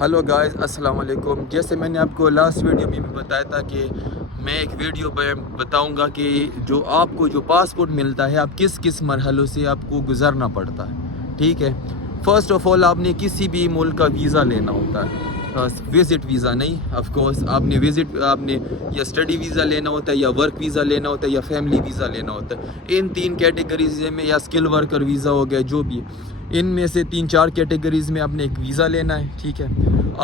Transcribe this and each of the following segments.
Hello guys, السلام علیکم۔ جیسے میں نے آپ کو لاسٹ ویڈیو میں بھی بتایا تھا کہ میں ایک ویڈیو پہ بتاؤں گا کہ جو آپ کو جو پاسپورٹ ملتا ہے آپ کس کس مرحلوں سے آپ کو گزرنا پڑتا ہے، ٹھیک ہے۔ فرسٹ آف آل آپ نے کسی بھی ملک کا ویزا لینا ہوتا ہے، وزٹ ویزا نہیں، آف کورس آپ نے یا اسٹڈی ویزا لینا ہوتا ہے، یا ورک ویزا لینا ہوتا ہے، یا فیملی ویزا لینا ہوتا ہے۔ ان تین کیٹیگریز میں، یا اسکل ورکر ویزا ہو گیا، جو بھی ان میں سے 3-4 کیٹیگریز میں آپ نے ایک ویزا لینا ہے، ٹھیک ہے۔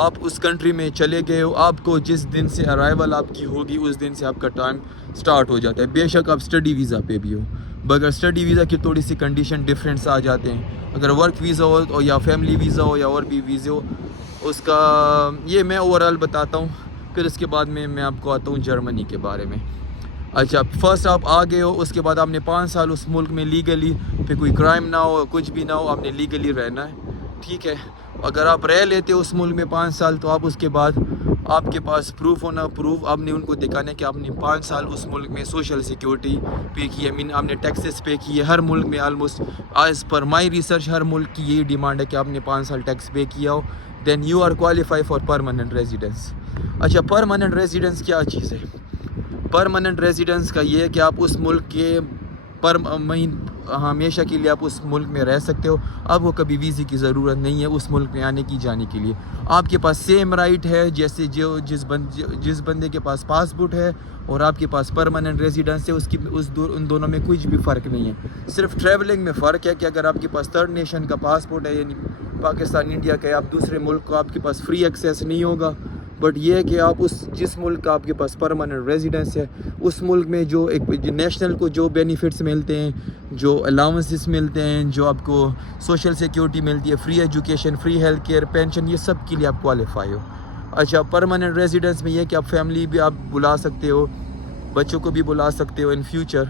آپ اس کنٹری میں چلے گئے ہو، آپ کو جس دن سے ارائیول آپ کی ہوگی اس دن سے آپ کا ٹائم سٹارٹ ہو جاتا ہے، بے شک آپ اسٹڈی ویزا پہ بھی ہو، بغیر اسٹڈی ویزا کی تھوڑی سی کنڈیشن ڈفرینس آ جاتے ہیں۔ اگر ورک ویزا ہو یا فیملی ویزا ہو یا اور بھی ویزے ہو، اس کا یہ میں اوور آل بتاتا ہوں، پھر اس کے بعد میں آپ کو آتا ہوں جرمنی کے بارے میں۔ اچھا، فرسٹ آپ آ گئے ہو، اس کے بعد آپ نے 5 سال اس ملک میں لیگلی، پھر کوئی کرائم نہ ہو، کچھ بھی نہ ہو، آپ نے لیگلی رہنا ہے، ٹھیک ہے۔ اگر آپ رہ لیتے ہو اس ملک میں 5 سال، تو آپ اس کے بعد آپ کے پاس پروف آپ نے ان کو دکھانا ہے کہ آپ نے 5 سال اس ملک میں سوشل سیکیورٹی پے کی ہے، آپ نے ٹیکسز پے کی ہے۔ ہر ملک میں almost as per my research ہر ملک کی یہی ڈیمانڈ ہے کہ آپ نے 5 سال ٹیکس پے کیا ہو، then you are qualify for permanent residence. اچھا، پرماننٹ ریزیڈنس کیا چیز ہے؟ پرماننٹ ریزیڈنس کا یہ ہے کہ آپ اس ملک کے ہمیشہ کے لیے آپ اس ملک میں رہ سکتے ہو، اب وہ کبھی ویزے کی ضرورت نہیں ہے اس ملک میں آنے کی جانے کے لیے۔ آپ کے پاس سیم رائٹ ہے جیسے جس بندے کے پاس پاسپورٹ ہے اور آپ کے پاس پرماننٹ ریزیڈنس ہے، ان دونوں میں کچھ بھی فرق نہیں ہے۔ صرف ٹریولنگ میں فرق ہے کہ اگر آپ کے پاس تھرڈ نیشن کا پاسپورٹ ہے، یعنی پاکستان انڈیا کا ہے، آپ دوسرے ملک کو آپ کے پاس فری ایکسیس نہیں ہوگا، بٹ یہ ہے کہ آپ جس ملک کا آپ کے پاس پرماننٹ ریزیڈنس ہے، اس ملک میں جو نیشنل کو جو بینیفٹس ملتے ہیں، جو الاؤنسز ملتے ہیں، جو آپ کو سوشل سیکیورٹی ملتی ہے، free education, free health care, pension, یہ سب کے لیے آپ کوالیفائی ہو۔ اچھا، پرماننٹ ریزیڈنس میں یہ کہ آپ فیملی بھی آپ بلا سکتے ہو، بچوں کو بھی بلا سکتے ہو ان فیوچر۔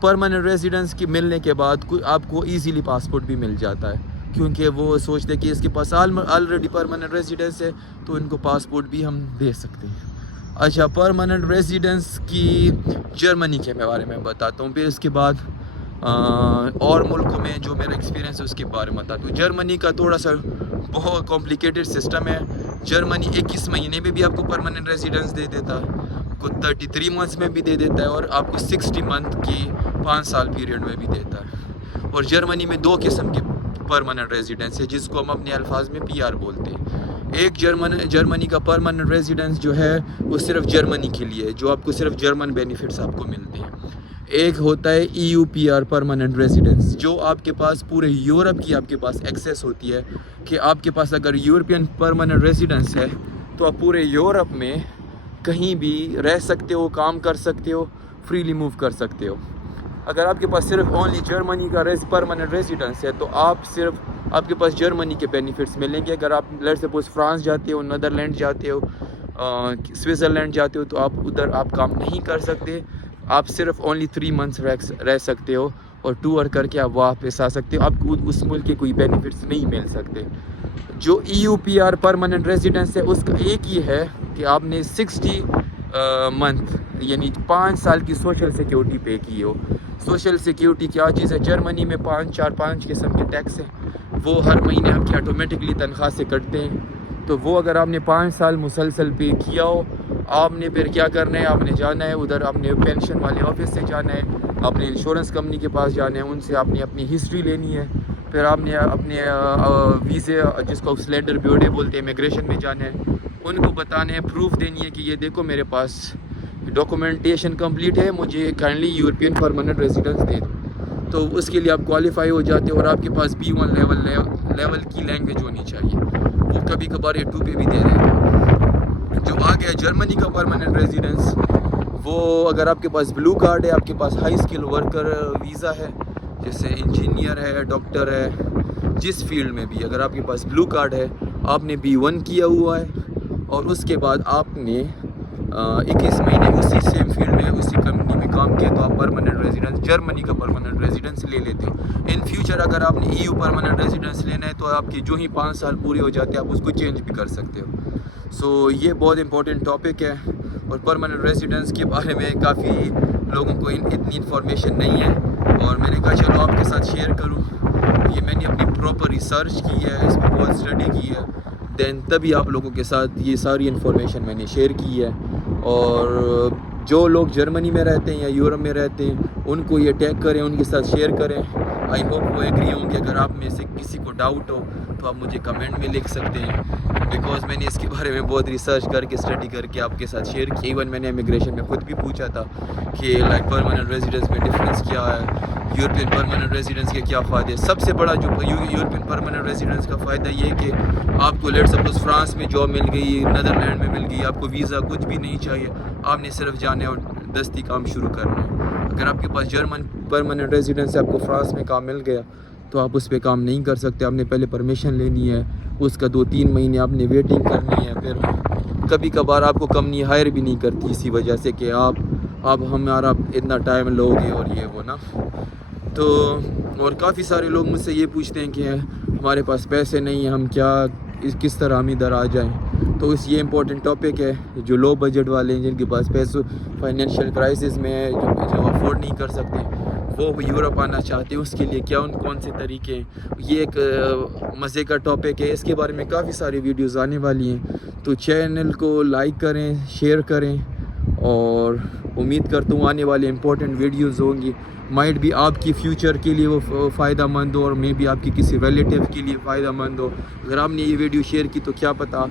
پرماننٹ ریزیڈنس کے ملنے کے بعد آپ کو ایزیلی پاسپورٹ بھی مل جاتا ہے، کیونکہ وہ سوچتے کہ اس کے پاس آلریڈی پرماننٹ ریزیڈنس ہے، تو ان کو پاسپورٹ بھی ہم دے سکتے ہیں۔ اچھا، پرماننٹ ریزیڈنس کی جرمنی کے بارے میں بتاتا ہوں، پھر اس کے بعد اور ملکوں میں جو میرا ایکسپیرینس ہے اس کے بارے میں بتاتا ہوں۔ جرمنی کا تھوڑا سا بہت کمپلیکیٹڈ سسٹم ہے۔ جرمنی 21 مہینے میں بھی آپ کو پرماننٹ ریزیڈنس دے دیتا ہے، کو 33 منتھس میں بھی دے دیتا ہے، اور آپ کو 60 منتھ کی 5 سال پیریڈ میں بھی دیتا ہے۔ اور جرمنی میں 2 قسم کے پرماننٹ ریزیڈنس ہے، جس کو ہم اپنے الفاظ میں PR بولتے ہیں۔ ایک جرمنی کا پرماننٹ ریزیڈنس جو ہے وہ صرف جرمنی کے لیے ہے، جو آپ کو صرف جرمن بینیفٹس آپ کو ملتے ہیں۔ ایک ہوتا ہے EU PR پرماننٹ ریزیڈنس، جو آپ کے پاس پورے یورپ کی آپ کے پاس ایکسیس ہوتی ہے، کہ آپ کے پاس اگر یورپین پرماننٹ ریزیڈنس ہے تو آپ پورے یورپ میں کہیں بھی رہ سکتے ہو، کام کر سکتے ہو، فریلی موو کر سکتے ہو۔ اگر آپ کے پاس صرف اونلی جرمنی کا پرماننٹ ریزیڈنس ہے تو آپ کے پاس جرمنی کے بینیفٹس ملیں گے۔ اگر آپ لیٹس سپوز فرانس جاتے ہو، نیدرلینڈ جاتے ہو، سوئٹزرلینڈ جاتے ہو، تو آپ ادھر آپ کام نہیں کر سکتے، آپ صرف اونلی 3 منتھس رہ سکتے ہو، اور ٹور کر کے آپ واپس آ سکتے ہو، آپ کو اس ملک کے کوئی بینیفٹس نہیں مل سکتے۔ جو EU PR پرماننٹ ریزیڈنس ہے، اس کا ایک یہ ہے کہ آپ نے 60 منتھ یعنی 5 سال کی سوشل سیکیورٹی پے کی ہو۔ سوشل سیکیورٹی کیا چیز ہے؟ جرمنی میں 5 قسم کے ٹیکس ہیں، وہ ہر مہینے آپ کی آٹومیٹکلی تنخواہ سے کٹتے ہیں، تو وہ اگر آپ نے 5 سال مسلسل پے کیا ہو، آپ نے پھر کیا کرنا ہے؟ آپ نے جانا ہے ادھر، آپ نے پینشن والے آفس سے جانا ہے، اپنے انشورنس کمپنی کے پاس جانا ہے، ان سے آپ نے اپنی ہسٹری لینی ہے، پھر آپ نے اپنے ویزے، جس کو سلیڈر بیوڈے بولتے ہیں، امیگریشن میں جانا ہے، ان کو بتانا ہے، پروف دینی ہے کہ یہ دیکھو میرے پاس ڈاکومنٹیشن کمپلیٹ ہے، مجھے کائنڈلی یورپین پرماننٹ ریزیڈنس دے دو، تو اس کے لیے آپ کوالیفائی ہو جاتے ہو، اور آپ کے پاس B1 لیول کی لینگویج ہونی چاہیے، وہ کبھی کبھار A2 پہ بھی دے دیتے ہیں۔ جو آ گیا جرمنی کا پرماننٹ ریزیڈنس، وہ اگر آپ کے پاس بلو کارڈ ہے، آپ کے پاس ہائی اسکل ورکر ویزا ہے، جیسے انجینئر ہے، ڈاکٹر ہے، جس فیلڈ میں بھی اگر آپ کے پاس بلو کارڈ ہے، آپ نے B1 کیا ہوا ہے، اور اس کے بعد آپ نے 21 مہینے اسی سیم فیلڈ میں اسی کمپنی میں کام کیا، تو آپ پرماننٹ ریزیڈنس جرمنی کا پرماننٹ ریزیڈنس لے لیتے ہو۔ ان فیوچر اگر آپ نے EU پرماننٹ ریزیڈنس لینا ہے، تو آپ کی جو ہی 5 سال پورے ہو جاتے ہیں، آپ اس کو چینج بھی کر سکتے ہو۔ سو یہ بہت امپورٹنٹ ٹاپک ہے، اور پرماننٹ ریزیڈنس کے بارے میں کافی لوگوں کو اتنی انفارمیشن نہیں ہے، اور میں نے کہا چلو آپ کے ساتھ شیئر کروں۔ یہ میں نے اپنی پراپر ریسرچ کی ہے، اس پہ بہت اسٹڈی کی ہے، دین تبھی آپ لوگوں کے ساتھ یہ ساری انفارمیشن میں نے شیئر کی ہے. اور جو لوگ جرمنی میں رہتے ہیں یا یورپ میں رہتے ہیں ان کو یہ ٹیگ کریں, ان کے ساتھ شیئر کریں. آئی ہوپ وہ ایگری ہوں گے. اگر آپ میں سے کسی کو ڈاؤٹ ہو تو آپ مجھے کمنٹ میں لکھ سکتے ہیں, بیکاز میں نے اس کے بارے میں بہت ریسرچ کر کے اسٹڈی کر کے آپ کے ساتھ شیئر کی. ایون میں نے امیگریشن میں خود بھی پوچھا تھا کہ لائک پرماننٹ ریزیڈنس میں ڈفرینس کیا ہے, یورپین پرماننٹ ریزیڈنس کے کیا فائدے. سب سے بڑا جو یورپین پرماننٹ ریزیڈنس کا فائدہ یہ ہے کہ آپ کو لیٹ سپوز فرانس میں جاب مل گئی, نیدرلینڈ میں مل گئی, آپ کو ویزا کچھ بھی نہیں چاہیے, آپ نے صرف جانے اور دستی کام شروع کرنا ہے. اگر آپ کے پاس جرمن پرماننٹ ریزیڈنس ہے, آپ کو فرانس میں کام مل گیا تو آپ اس پہ کام نہیں کر سکتے. آپ نے پہلے پرمیشن لینی ہے, اس کا 2-3 مہینے آپ نے ویٹنگ کرنی ہے. پھر کبھی کبھار آپ کو کمپنی ہائر بھی نہیں کرتی اسی وجہ سے کہ آپ ہمارا اتنا ٹائم لو گے اور یہ وہ نا. تو اور کافی سارے لوگ مجھ سے یہ پوچھتے ہیں کہ ہمارے پاس پیسے نہیں ہیں, ہم کس طرح ہم ادھر آ جائیں. تو یہ امپورٹنٹ ٹاپک ہے. جو لو بجٹ والے ہیں, جن کے پاس پیسوں فائنینشیل کرائسس میں ہے, جو افورڈ نہیں کر سکتے, وہ یورپ آنا چاہتے ہیں, اس کے لیے کون سے طریقے ہیں. یہ ایک مزے کا ٹاپک ہے, اس کے بارے میں کافی ساری ویڈیوز آنے والی ہیں. تو چینل کو لائک کریں, شیئر کریں, اور امید کرتا ہوں آنے والے امپورٹنٹ ویڈیوز ہوں گی. مائٹ بھی آپ کی فیوچر کے لیے وہ فائدہ مند ہو, اور میں بھی آپ کی کسی ریلیٹیو کے لیے فائدہ مند ہو. اگر آپ نے یہ ویڈیو شیئر کی تو کیا پتہ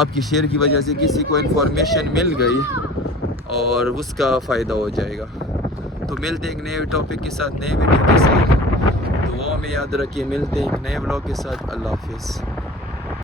آپ کی شیئر کی وجہ سے کسی کو انفارمیشن مل گئی اور اس کا فائدہ ہو جائے گا. تو ملتے ہیں ایک نئے ٹاپک کے ساتھ, نئے ویڈیو کے ساتھ. دعاؤں میں یاد رکھیے. ملتے ہیں ایک نئے ولاگ کے ساتھ. اللہ حافظ.